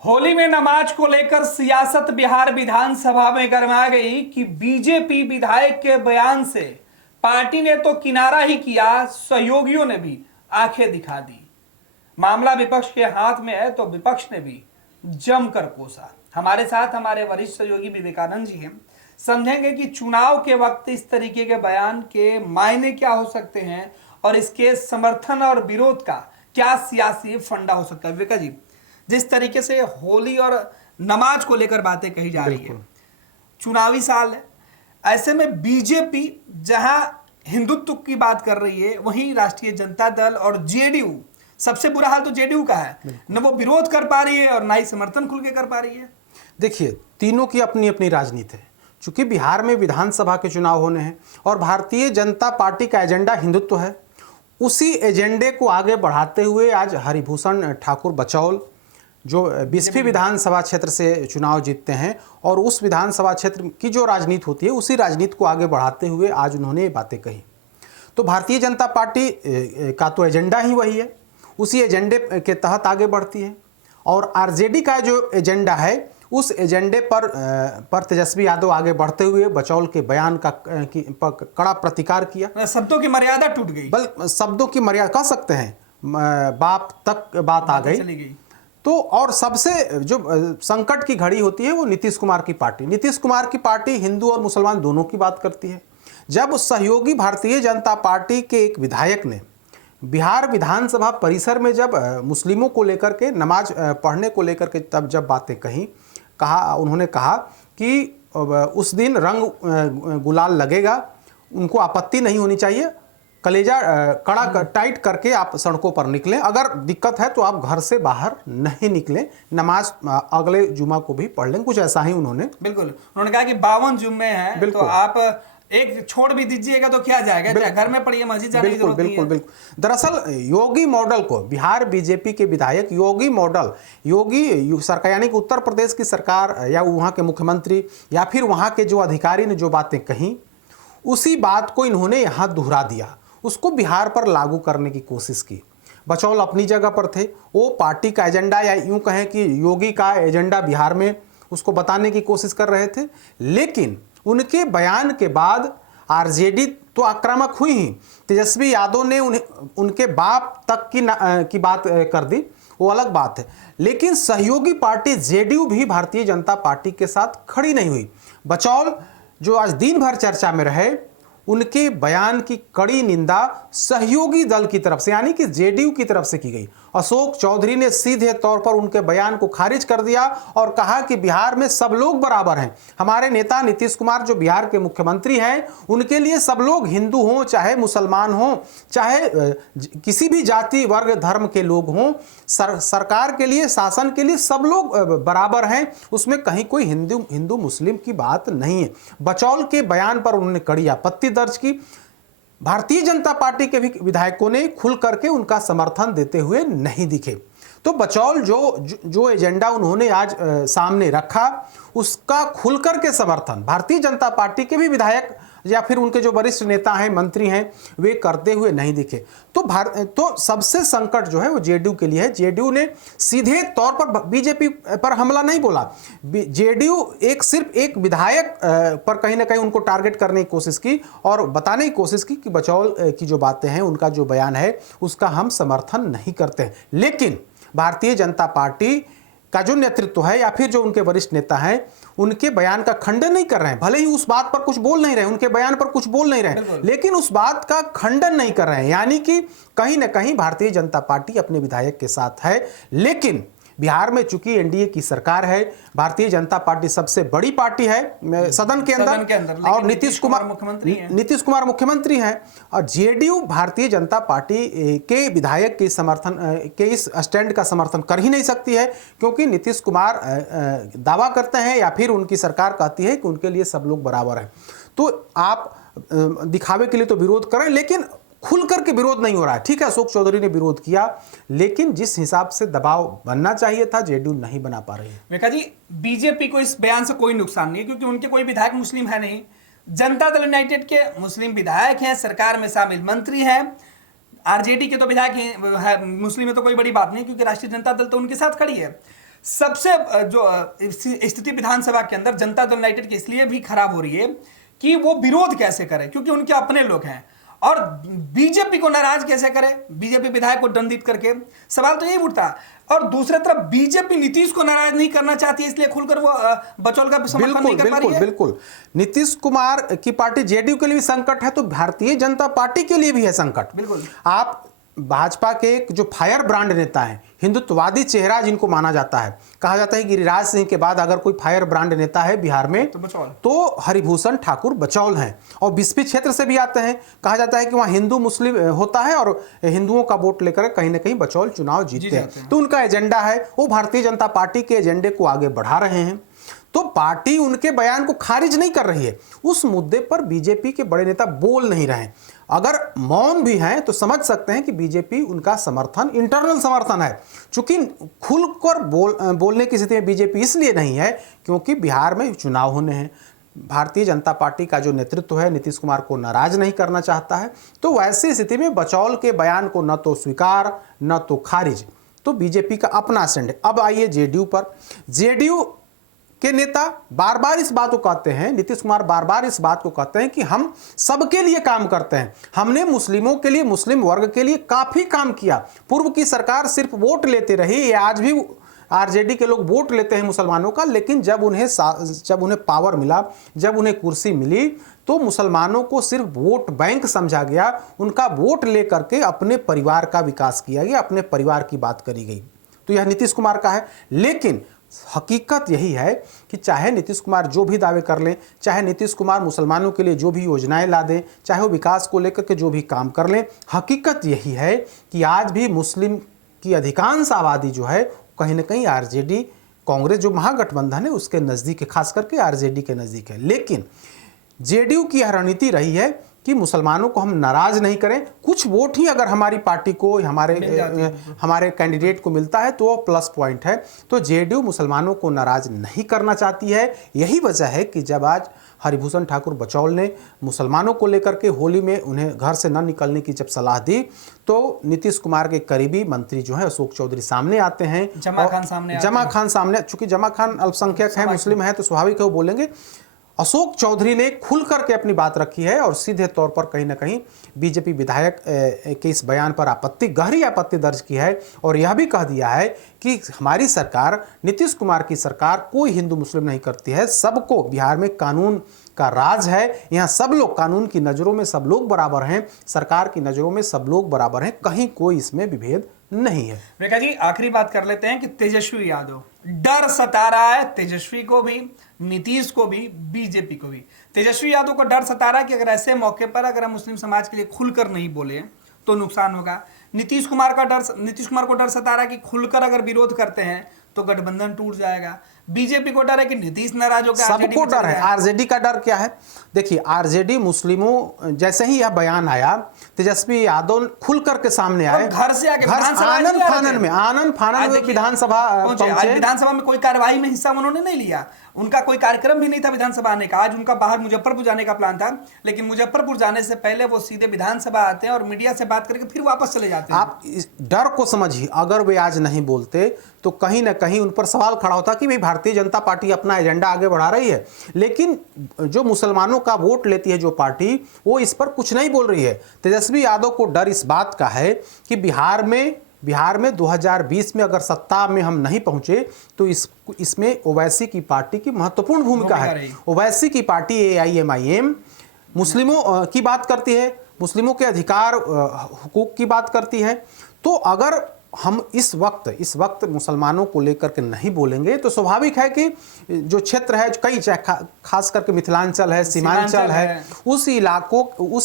होली में नमाज को लेकर सियासत बिहार विधानसभा में गरमा गई कि बीजेपी विधायक के बयान से पार्टी ने तो किनारा ही किया, सहयोगियों ने भी आंखें दिखा दी। मामला विपक्ष के हाथ में है तो विपक्ष ने भी जमकर कोसा। हमारे साथ हमारे वरिष्ठ सहयोगी विवेकानंद जी हैं, समझेंगे कि चुनाव के वक्त इस तरीके के बयान के मायने क्या हो सकते हैं और इसके समर्थन और विरोध का क्या सियासी फंडा हो सकता है। विवेका जी, जिस तरीके से होली और नमाज को लेकर बातें कही जा रही है, चुनावी साल है, ऐसे में बीजेपी जहां हिंदुत्व की बात कर रही है, वहीं राष्ट्रीय जनता दल और जेडीयू, सबसे बुरा हाल तो जेडीयू का है, न वो विरोध कर पा रही है और ना ही समर्थन खुल के कर पा रही है। देखिए, तीनों की अपनी अपनी राजनीति है। चूंकि बिहार में विधानसभा के चुनाव होने हैं और भारतीय जनता पार्टी का एजेंडा हिंदुत्व है, उसी एजेंडे को आगे बढ़ाते हुए आज हरिभूषण ठाकुर बचौल जो 20वीं विधानसभा क्षेत्र से चुनाव जीतते हैं और उस विधानसभा क्षेत्र की जो राजनीति होती है, उसी राजनीति को आगे बढ़ाते हुए आज उन्होंने ये बातें कही। तो भारतीय जनता पार्टी का तो एजेंडा ही वही है, उसी एजेंडे के तहत आगे बढ़ती है। और आरजेडी का जो एजेंडा है, उस एजेंडे पर तेजस्वी यादव आगे बढ़ते हुए बचौल के बयान का कड़ा प्रतिकार किया। शब्दों की मर्यादा टूट गई, शब्दों की मर्यादा कह सकते हैं, बाप तक बात आ गई। तो और सबसे जो संकट की घड़ी होती है वो नीतीश कुमार की पार्टी। नीतीश कुमार की पार्टी हिंदू और मुसलमान दोनों की बात करती है। जब सहयोगी भारतीय जनता पार्टी के एक विधायक ने बिहार विधानसभा परिसर में जब मुस्लिमों को लेकर के नमाज पढ़ने को लेकर के तब जब बातें उन्होंने कहा कि उस दिन रंग गुलाल लगेगा, उनको आपत्ति नहीं होनी चाहिए, कलेजा कड़ा टाइट करके आप सड़कों पर निकलें, अगर दिक्कत है तो आप घर से बाहर नहीं निकलें, नमाज अगले जुमा को भी पढ़ लें, कुछ ऐसा ही उन्होंने। बिल्कुल, उन्होंने कहा कि 52 जुम्मे हैं तो आप एक छोड़ भी दीजिएगा तो क्या जाएगा, घर में पढ़िए, मस्जिद जाने की जरूरत नहीं है। बिल्कुल। दरअसल योगी मॉडल को बिहार बीजेपी के विधायक योगी सरकार यानी कि उत्तर प्रदेश की सरकार या वहाँ के मुख्यमंत्री या फिर वहाँ के जो अधिकारी ने जो बातें कही, उसी बात को इन्होंने यहाँ दोहरा दिया, उसको बिहार पर लागू करने की कोशिश की। बचौल अपनी जगह पर थे, वो पार्टी का एजेंडा या यूं कहें कि योगी का एजेंडा बिहार में उसको बताने की कोशिश कर रहे थे। लेकिन उनके बयान के बाद आरजेडी तो आक्रामक हुई ही, तेजस्वी यादव ने उनके बाप तक की बात कर दी, वो अलग बात है। लेकिन सहयोगी पार्टी जेडीयू भी भारतीय जनता पार्टी के साथ खड़ी नहीं हुई। बचौल जो आज दिन भर चर्चा में रहे, उनके बयान की कड़ी निंदा सहयोगी दल की तरफ से यानी कि जेडीयू की तरफ से की गई। अशोक चौधरी ने सीधे तौर पर उनके बयान को खारिज कर दिया और कहा कि बिहार में सब लोग बराबर हैं। हमारे नेता नीतीश कुमार जो बिहार के मुख्यमंत्री हैं, उनके लिए सब लोग हिंदू हों चाहे मुसलमान हों, चाहे किसी भी जाति वर्ग धर्म के लोग हों, सरकार के लिए, शासन के लिए सब लोग बराबर हैं, उसमें कहीं कोई हिंदू मुस्लिम की बात नहीं है। बचौल के बयान पर उन्होंने कड़ी आपत्ति दर्ज की। भारतीय जनता पार्टी के भी विधायकों ने खुल करके उनका समर्थन देते हुए नहीं दिखे। तो बचौल जो एजेंडा उन्होंने आज सामने रखा, उसका खुलकर के समर्थन भारतीय जनता पार्टी के भी विधायक या फिर उनके जो वरिष्ठ नेता हैं, मंत्री हैं, वे करते हुए नहीं दिखे। तो सबसे संकट जो है वो जेडीयू के लिए है। जेडीयू ने सीधे तौर पर बीजेपी पर हमला नहीं बोला, जेडीयू सिर्फ एक विधायक पर कहीं ना कहीं उनको टारगेट करने की कोशिश की और बताने की कोशिश की कि बचौल की जो बातें हैं, उनका जो बयान है, उसका हम समर्थन नहीं करते। लेकिन भारतीय जनता पार्टी का जो नेतृत्व है या फिर जो उनके वरिष्ठ नेता हैं, उनके बयान का खंडन नहीं कर रहे हैं। भले ही उस बात पर कुछ बोल नहीं रहे, उनके बयान पर कुछ बोल नहीं रहे, लेकिन उस बात का खंडन नहीं कर रहे हैं, यानी कि कहीं ना कहीं भारतीय जनता पार्टी अपने विधायक के साथ है। लेकिन बिहार में चूंकि एनडीए की सरकार है, भारतीय जनता पार्टी सबसे बड़ी पार्टी है सदन के अंदर और नीतीश कुमार मुख्यमंत्री हैं और जेडीयू भारतीय जनता पार्टी के विधायक के समर्थन के इस स्टैंड का समर्थन कर ही नहीं सकती है, क्योंकि नीतीश कुमार दावा करते हैं या फिर उनकी सरकार कहती है कि उनके लिए सब लोग बराबर हैं। तो आप दिखावे के लिए तो विरोध करें, लेकिन खुल करके विरोध नहीं हो रहा है। ठीक है, अशोक चौधरी ने विरोध किया, लेकिन जिस हिसाब से दबाव बनना चाहिए था, जेडीयू नहीं बना पा रही है। विवेका जी, बीजेपी को इस बयान से कोई नुकसान नहीं है, क्योंकि उनके कोई विधायक मुस्लिम है नहीं। जनता दल यूनाइटेड के मुस्लिम विधायक हैं, सरकार में शामिल मंत्री हैं, आरजेडी के तो विधायक हैं, मुस्लिम में तो कोई बड़ी बात नहीं, क्योंकि राष्ट्रीय जनता दल तो उनके साथ खड़ी है। सबसे जो स्थिति विधानसभा के अंदर जनता दल यूनाइटेड की इसलिए भी खराब हो रही है कि वो विरोध कैसे करे, क्योंकि उनके अपने लोग हैं, और बीजेपी को नाराज कैसे करे, बीजेपी विधायक को दंडित करके, सवाल तो यही उठता। और दूसरी तरफ बीजेपी नीतीश को नाराज नहीं करना चाहती है, इसलिए खुलकर वो बचौल का समर्थन नहीं कर पा रही है। बिल्कुल नीतीश कुमार की पार्टी जेडीयू के लिए भी संकट है, तो भारतीय जनता पार्टी के लिए भी है संकट। बिल्कुल। आप भाजपा के एक जो फायर ब्रांड नेता हैं, हिंदुत्ववादी चेहरा जिनको माना जाता है, कहा जाता है गिरिराज सिंह के बाद अगर कोई फायर ब्रांड नेता है बिहार में तो हरिभूषण ठाकुर बचौल हैं, और बिस्फी क्षेत्र से भी आते हैं। कहा जाता है कि वहाँ हिंदू मुस्लिम होता है और हिंदुओं का वोट लेकर कहीं ना कहीं बचौल चुनाव जीतते हैं। तो उनका एजेंडा है, वो भारतीय जनता पार्टी के एजेंडे को आगे बढ़ा रहे हैं, तो पार्टी उनके बयान को खारिज नहीं कर रही है। उस मुद्दे पर बीजेपी के बड़े नेता बोल नहीं रहे। अगर मौन भी हैं तो समझ सकते हैं कि बीजेपी उनका समर्थन इंटरनल समर्थन है। चूंकि खुलकर बोलने की स्थिति में बीजेपी इसलिए नहीं है क्योंकि बिहार में चुनाव होने हैं। भारतीय जनता पार्टी का जो नेतृत्व है नीतीश कुमार को नाराज नहीं करना चाहता है, तो वैसी स्थिति में बचौल के बयान को न तो स्वीकार न तो खारिज, तो बीजेपी का अपना स्टैंड है। अब आइए जेडीयू पर। जेडीयू के नेता बार बार इस बात को कहते हैं, नीतीश कुमार बार बार इस बात को कहते हैं कि हम सबके लिए काम करते हैं, हमने मुस्लिमों के लिए, मुस्लिम वर्ग के लिए काफी काम किया। पूर्व की सरकार सिर्फ वोट लेते रही, आज भी आरजेडी के लोग वोट लेते हैं मुसलमानों का, लेकिन जब उन्हें पावर मिला, जब उन्हें कुर्सी मिली, तो मुसलमानों को सिर्फ वोट बैंक समझा गया। उनका वोट लेकर के अपने परिवार का विकास किया गया, अपने परिवार की बात करी गई। तो यह नीतीश कुमार का है। लेकिन हकीकत यही है कि चाहे नीतीश कुमार जो भी दावे कर लें, चाहे नीतीश कुमार मुसलमानों के लिए जो भी योजनाएं ला दें, चाहे वो विकास को लेकर के जो भी काम कर लें, हकीकत यही है कि आज भी मुस्लिम की अधिकांश आबादी जो है कहीं ना कहीं आरजेडी, कांग्रेस जो महागठबंधन है उसके नज़दीक है, खास करके आरजेडी के नज़दीक है। लेकिन जेडीयू की यह रणनीति रही है कि मुसलमानों को हम नाराज नहीं करें, कुछ वोट ही अगर हमारी पार्टी को, हमारे कैंडिडेट को मिलता है तो वो प्लस पॉइंट है। तो जेडीयू मुसलमानों को नाराज नहीं करना चाहती है। यही वजह है कि जब आज हरिभूषण ठाकुर बचौल ने मुसलमानों को लेकर के होली में उन्हें घर से न निकलने की जब सलाह दी, तो नीतीश कुमार के करीबी मंत्री जो है अशोक चौधरी सामने आते हैं, जमा खान सामने, चूंकि जमा खान अल्पसंख्यक है, मुस्लिम है, तो स्वाभाविक है वो बोलेंगे। अशोक चौधरी ने खुल करके अपनी बात रखी है और सीधे तौर पर कहीं ना कहीं बीजेपी विधायक के इस बयान पर गहरी आपत्ति दर्ज की है, और यह भी कह दिया है कि हमारी सरकार, नीतीश कुमार की सरकार कोई हिंदू मुस्लिम नहीं करती है, सबको, बिहार में कानून का राज है, यहाँ सब लोग, कानून की नज़रों में सब लोग बराबर हैं, सरकार की नज़रों में सब लोग बराबर हैं, कहीं कोई इसमें विभेद नहीं है। रेखा जी, आखिरी बात कर लेते हैं कि तेजस्वी यादव, डर सता रहा है तेजस्वी को भी, नीतीश को भी, बीजेपी को भी। तेजस्वी यादव को डर सता रहा है कि अगर ऐसे मौके पर अगर हम मुस्लिम समाज के लिए खुलकर नहीं बोले तो नुकसान होगा। नीतीश कुमार को डर सता रहा है कि खुलकर अगर विरोध करते हैं तो गठबंधन टूट जाएगा। बीजेपी को डर है कि नीतीश नाराज होगा, सबको डर है। आरजेडी का डर क्या है? देखिए, आरजेडी मुस्लिमों, जैसे ही यह बयान आया, तेजस्वी यादव खुल करके सामने आए, घर से आके आनंद फानन में विधानसभा पहुंचे। विधानसभा में कोई कार्यवाही में हिस्सा उन्होंने नहीं लिया, उनका कोई कार्यक्रम भी नहीं था विधानसभा आने का। आज उनका बाहर मुजफ्फरपुर जाने का प्लान था, लेकिन मुजफ्फरपुर जाने से पहले वो सीधे विधानसभा आते हैं और मीडिया से बात करके फिर वापस चले जाते हैं। आप इस डर को समझिए, अगर वे आज नहीं बोलते तो कहीं ना कहीं उन पर सवाल खड़ा होता कि भाई भारतीय जनता पार्टी अपना एजेंडा आगे बढ़ा रही है, लेकिन जो मुसलमानों का वोट लेती है जो पार्टी, वो इस पर कुछ नहीं बोल रही है। तेजस्वी यादव को डर इस बात का है कि बिहार में 2020 में अगर सत्ता में हम नहीं पहुंचे तो इसमें ओवैसी की पार्टी की महत्वपूर्ण भूमिका है। ओवैसी की पार्टी AIMIM मुस्लिमों की बात करती है, मुस्लिमों के अधिकार हुकूक की बात करती है। तो अगर हम इस वक्त मुसलमानों को लेकर के नहीं बोलेंगे तो स्वाभाविक है कि जो क्षेत्र है, कई खास करके मिथिलांचल है, सीमांचल है, उस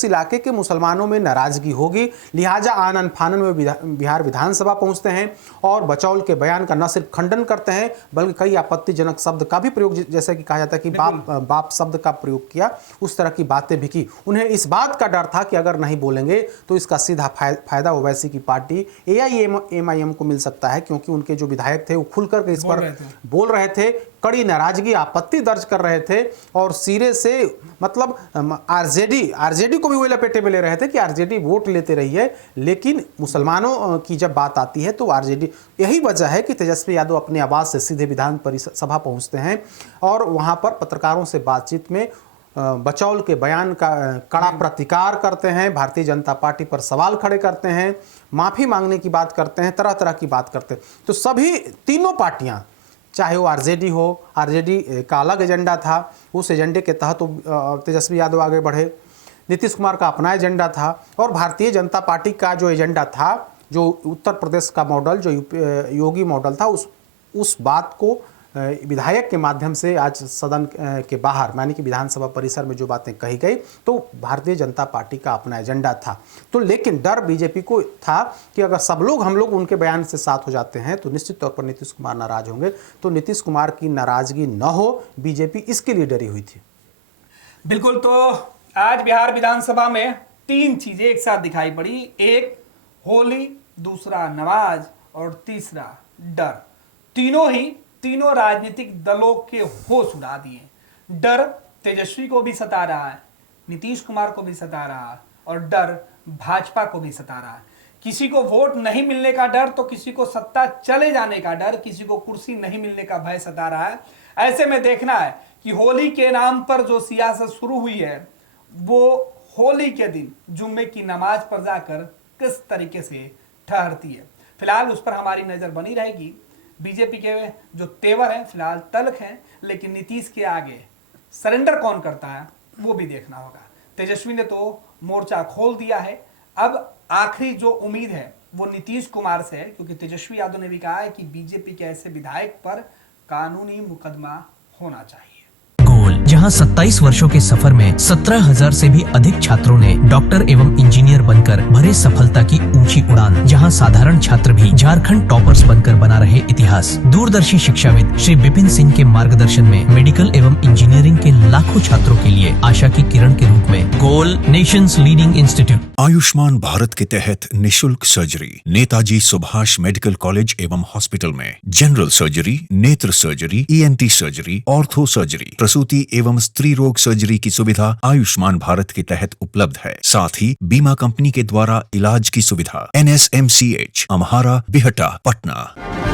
इलाके के मुसलमानों में नाराजगी होगी। लिहाजा आनन फानन में बिहार विधानसभा पहुंचते हैं और बचौल के बयान का न सिर्फ खंडन करते हैं बल्कि कई आपत्तिजनक शब्द का भी प्रयोग, जैसे कि कहा जाता है कि बाप शब्द का प्रयोग किया, उस तरह की बातें भी की। उन्हें इस बात का डर था कि अगर नहीं बोलेंगे तो इसका सीधा फायदा ओवैसी की पार्टी एमआईएम को मिल सकता है, क्योंकि उनके जो विधायक थे वो खुलकर के इस पर बोल रहे थे, कड़ी नाराजगी आपत्ति दर्ज कर रहे थे और सिरे से मतलब आरजेडी को भी वो लपेटे में ले रहे थे कि आरजेडी वोट लेते रही है, लेकिन मुसलमानों की जब बात आती है तो आरजेडी, यही वजह है कि तेजस्वी यादव अपने आवाज़ से सीधे विधान सभा पहुंचते हैं और वहां पर पत्रकारों से बातचीत में बचौल के बयान का कड़ा प्रतिकार करते हैं, भारतीय जनता पार्टी पर सवाल खड़े करते हैं, माफ़ी मांगने की बात करते हैं, तरह तरह की बात करते हैं। तो सभी तीनों पार्टियां, चाहे वो आरजेडी हो, आरजेडी का अलग एजेंडा था, उस एजेंडे के तहत तो तेजस्वी यादव आगे बढ़े, नीतीश कुमार का अपना एजेंडा था और भारतीय जनता पार्टी का जो एजेंडा था, जो उत्तर प्रदेश का मॉडल, जो योगी मॉडल था, उस बात को विधायक के माध्यम से आज सदन के बाहर यानी कि विधानसभा परिसर में जो बातें कही गई, तो भारतीय जनता पार्टी का अपना एजेंडा था। तो लेकिन डर बीजेपी को था कि अगर सब लोग हम लोग उनके बयान से साथ हो जाते हैं तो निश्चित तौर पर नीतीश कुमार नाराज होंगे, तो नीतीश कुमार की नाराजगी न हो, बीजेपी इसके लिए डरी हुई थी। बिल्कुल। तो आज बिहार विधानसभा में 3 चीजें एक साथ दिखाई पड़ी, एक होली, दूसरा नमाज और तीसरा डर। तीनों राजनीतिक दलों के होश उड़ा दिए। डर तेजस्वी को भी सता रहा है, नीतीश कुमार को भी सता रहा है और डर भाजपा को भी सता रहा है। किसी को वोट नहीं मिलने का डर, तो किसी को सत्ता चले जाने का डर, किसी को कुर्सी नहीं मिलने का भय सता रहा है। ऐसे में देखना है कि होली के नाम पर जो सियासत शुरू हुई है वो होली के दिन जुम्मे की नमाज पर जाकर किस तरीके से ठहरती है। फिलहाल उस पर हमारी नजर बनी रहेगी। बीजेपी के जो तेवर हैं फिलहाल तल्ख हैं, लेकिन नीतीश के आगे सरेंडर कौन करता है वो भी देखना होगा। तेजस्वी ने तो मोर्चा खोल दिया है, अब आखिरी जो उम्मीद है वो नीतीश कुमार से है, क्योंकि तेजस्वी यादव ने भी कहा है कि बीजेपी के ऐसे विधायक पर कानूनी मुकदमा होना चाहिए। जहां 27 वर्षों के सफर में 17,000 से भी अधिक छात्रों ने डॉक्टर एवं इंजीनियर बनकर भरे सफलता की ऊंची उड़ान, जहां साधारण छात्र भी झारखंड टॉपर्स बनकर बना रहे इतिहास। दूरदर्शी शिक्षाविद श्री विपिन सिंह के मार्गदर्शन में मेडिकल एवं इंजीनियरिंग के लाखों छात्रों के लिए आशा की किरण के रूप में गोल nations leading institute. Ayushman Bharat के तहत निशुल्क सर्जरी नेताजी सुभाष मेडिकल कॉलेज एवं हॉस्पिटल में, जनरल सर्जरी, नेत्र surgery, ENT surgery, ortho surgery, प्रसूति एवं स्त्री रोग सर्जरी की सुविधा आयुष्मान भारत के तहत उपलब्ध है। साथ ही बीमा कंपनी के द्वारा इलाज की सुविधा। NSMCH, अम्हारा, बिहटा, पटना।